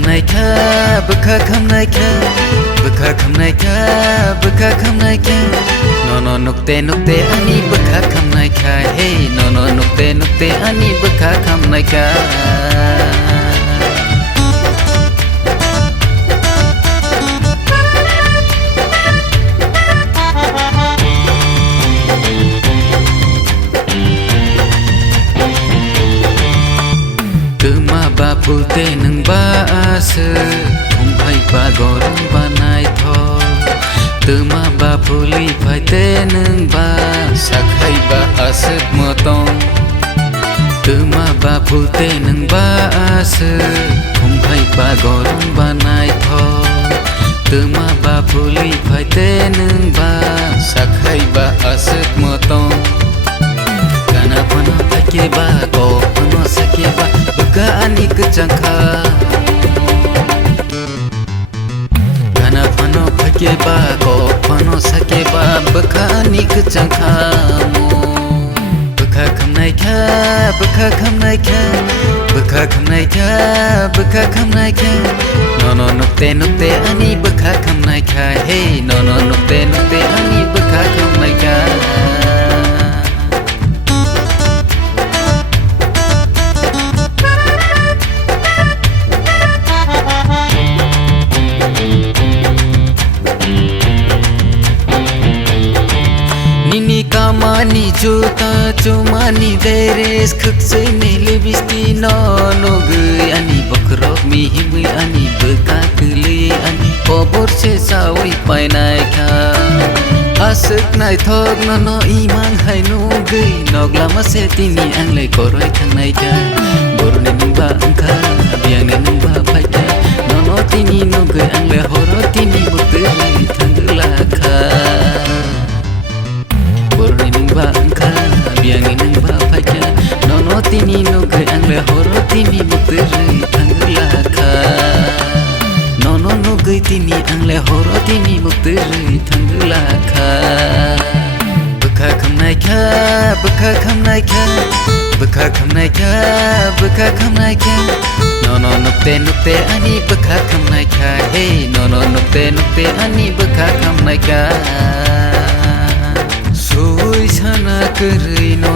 खामनायखा बोखा खामनायखा बोखा खामनायखा बोखा खामनायखा न'न' नुक्ते नुक्ते आंनि बोखा खामनायखा हे न'न' नुक्ते नुक्ते आंनि बोखा खामनायखा फुलते नोंबा आसो फंफाय बा गरम बानायथ तोमा बा फुलि फायते नोंबा साखाय बा आसोक मतं तोमा बा फुलते नोंबा आसो फंफाय बा गरम बानायथ तोमा बा फुलि फायते नोंबा साखाय बा आसोक मतं गाना फनो फाके बा को फनो सके बा बोखा आंनि गोजांखा गाना फनो फाके बा को फनो सके बा बोखा आंनि गोजांखा बोखा खामनायखा बोखा खामनायखा बोखा खामनायखा बोखा खामनायखा न'न' नुक्ते नुक्ते आंनि बोखा खामनायखा हे न'न' नुक्ते नुक्ते आंनि बोखा खामनायखा Kamani juta cumani deres khuksai nele bisti no gui ani bakrok mi himui ani beka kuli ani pobor se sawai painai kha asuk nai thok no imang hai no gui nogla ma se tini anglai koroi thangnai kha borne nungba angkha biang ne nungba phaika no tini no gui anglai horo tini bukti thangla kha ba angka biang nang ba phaika no tini no gai angle horo tini muteri thangla kha no gai tini angle horo tini muteri thangla kha boka khamnaikha boka khamnaikha boka khamnaikha boka khamnaikha no nukte nukte ani boka khamnaikha hey no nukte nukte ani boka khamnaikha Soi sana kerai no